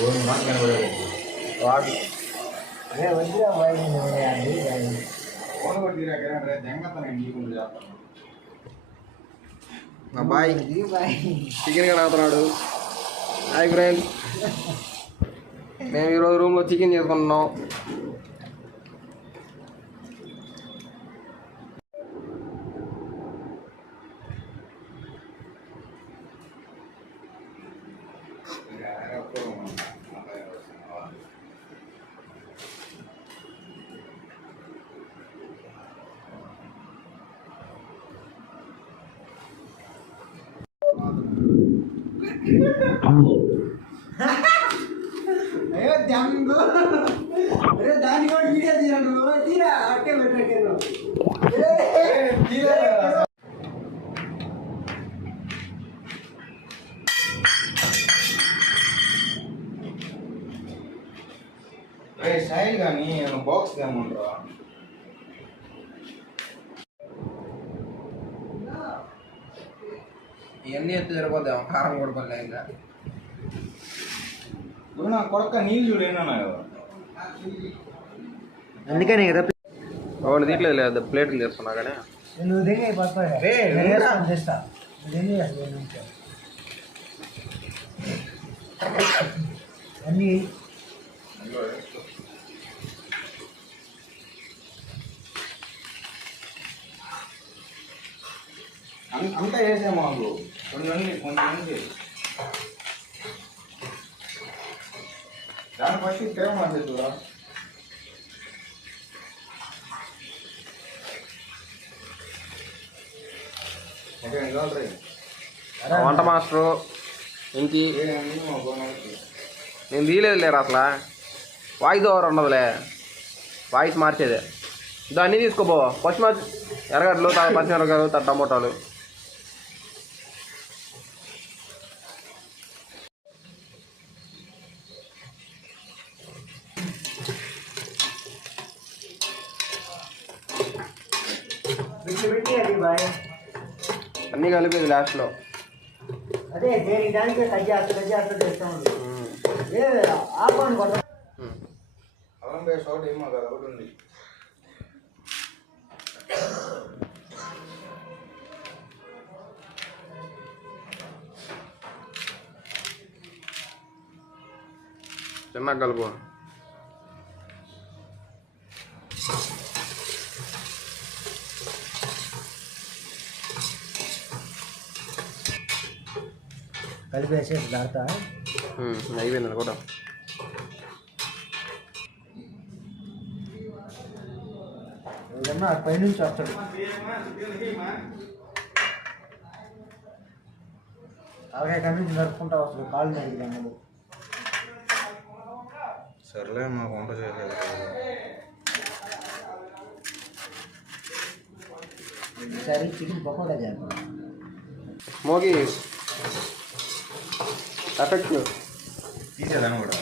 వాడు bye chicken కానీ అవుతున్నాడు. హాయ్ ఫ్రెండ్స్, మేము ఈరోజు రూమ్లో చికెన్ చేసుకుంటున్నాం. అయ్యో జంగు అరే దాన్ని కూడా వీడియో తీయను తీరా అట్టే పెట్టాను స్టైల్ కానీ బాక్స్ ఏమంటారా? ఇవన్నీ ఎత్తు సరిపోతాం, కారం కూడా పర్లే. ఇంకా నా కొడక నీళ్ళు చూడేనా కదా, అందుకనే కదా అవును దీంట్లో లేదు ప్లేట్లు చేస్తున్నా కానీ నువ్వు దిగి చేస్తా అన్నీ అంతా చేసాము మాకు కొంచెం దాని ఫస్ట్ టైం అంటే చూడా వంట మాస్టరు ఇంటి నేను తీయలేదు లేరు అసలు. వాయిస్ ఓవర్ ఉండదులే, వాయిస్ మార్చేదే. దాన్ని తీసుకోబో పచ్చిమిర్చి ఎర్రగడ్డలు పచ్చిమిరపకాయలు టమోటాలు. అన్నీ కలిపేది లాస్ట్లో. అదే దేని దానికే కజ్జాస్త చేస్తా ఉంది. ఆపండి కొత్త అల్లం పేస్ట్ ఒకటి ఏమో కదా ఒకటి ఉంది. చిన్న కలుపు. కలిపేసేసి దాడతా అయిపోయింది కూడా. ఏదన్నా పైనుంచి వస్తాడు. అలాగే కానీ నడుపుకుంటా వస్తుంది కాళ్ళు నడిగి అన్నది. సర్లే మాకు వంట చేయలేదు. ఈసారి చికెన్ పకోడా చేద్దాం. మోగి ఎఫెక్ట్ తీసేదాన్ని కూడా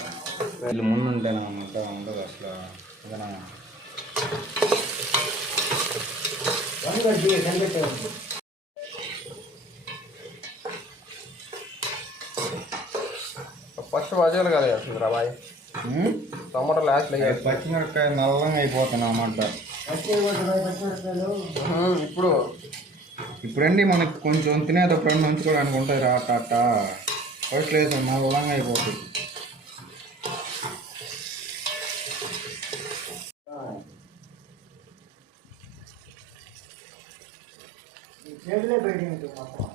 వీళ్ళు ముందు ఉంటాను అంతా ఉండదు అసలు. ఫస్ట్ వజాలు కదా వేస్తుంది రాబాయ్. టమాటో లాస్ట్ పచ్చిమిరపకాయ నల్లంగా అయిపోతున్నాయి అన్నమాట. ఇప్పుడండి మనకి కొంచెం తినేటప్పుడు ఉంచుకోవడానికి ఉంటాయి రా టాట. ఫస్ట్ లేదు నల్లంగా అయిపోతుంది. చేతులే పెట్టినట్టు మొత్తం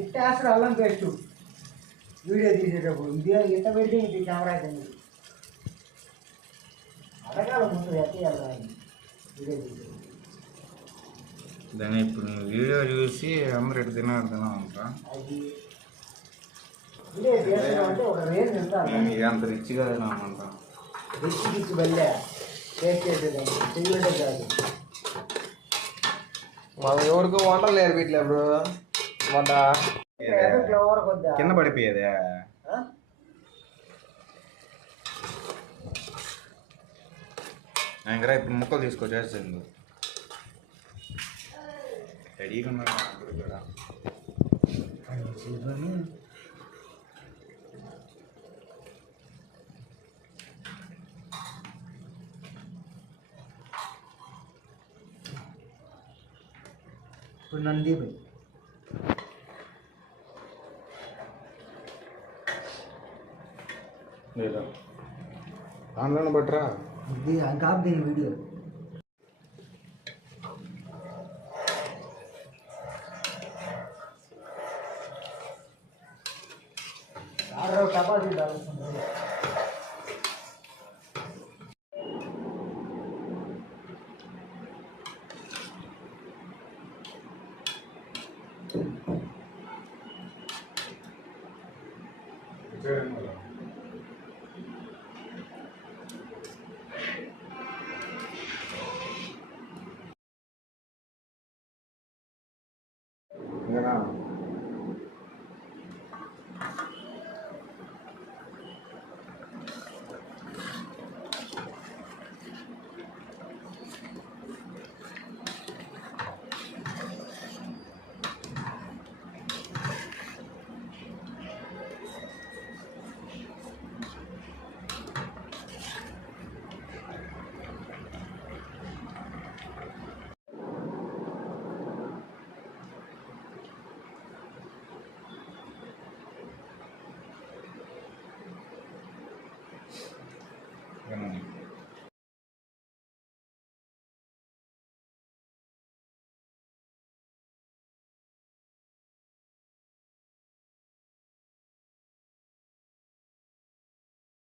ఇట్టేస్తారు అల్లం పేస్ట్ వీడియో తీసేటప్పుడు. ఇది ఇంత పెట్టి కెమెరా అడగాల ముందు ఎట్లా వీడియో తీసేటప్పుడు. దాన్ని ఇప్పుడు వీడియో చూసి అందరు ఎటు తినాలి అంట. అది వీడియో తీసడం అంటే ఒక రేంజ్ ఉండాలి. అంత రిచ్గా తినామంట. రిచ్ బల్లే టేస్ట్ చేసేదాన్ని చెయ్యడే కాదు. మనం ఎవరికి వంటలు నేర్పించలే బ్రో. వంట కింద పడిపోయేదే. ఇంకా ఇప్పుడు ముక్కలు తీసుకొచ్చేస్తుంది. రెడీగా ఉన్నారు. ఇప్పుడు నన్ను దీపి లేదా ఆన్లైన్ బట్టరా కాపు దీని వీడియో చపాతీ తాగుతుంది ఇచ్చారేమో